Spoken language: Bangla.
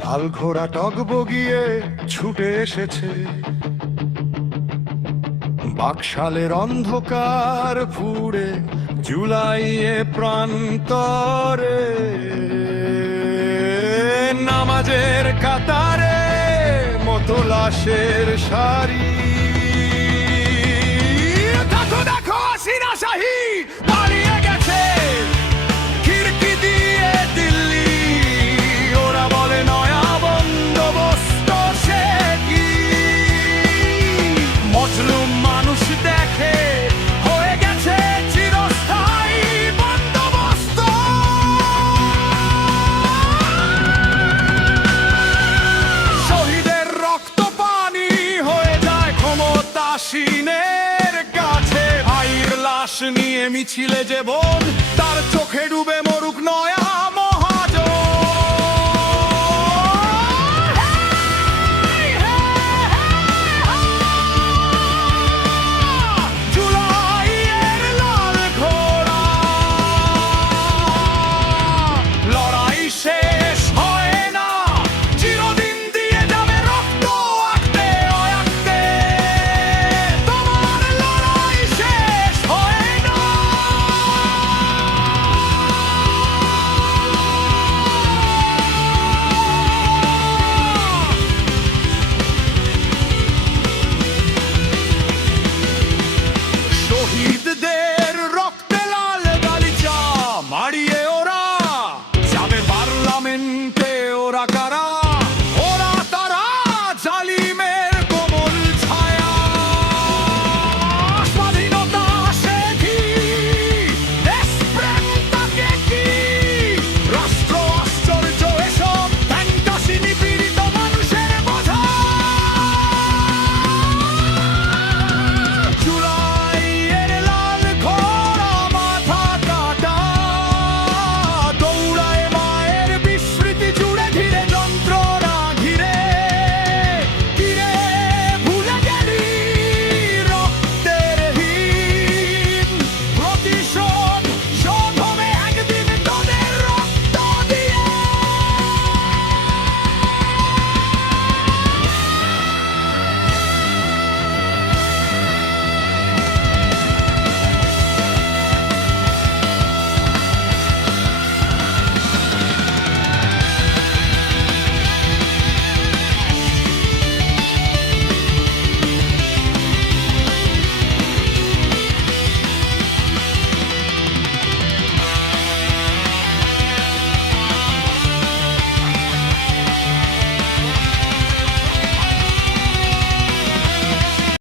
লাল ঘোড়া টগবগিয়ে ছুটে এসেছে, বাকশালের অন্ধকার ফুড়ে জুলাইয়ে প্রান্তরে, নামাজের কাতারে মতো লাশের সারি। দেখো দেখো হাসিনা শাহী পালিয়ে গেছে খিড়কি দিয়ে দিল্লি, ওরা বলে নয়া বন্দোবস্ত সে কি। মজলুম মানুষ দেখে হয়ে গেছে চিরস্থায়ী বন্দোবস্ত। শহীদের রক্ত পানি হয়ে যায় ক্ষমতাসীনের কাছে। ভাইয়ের লাশ নিয়ে মিছিলে যে বোন, তার চোখে ডুবে মরুক নয়া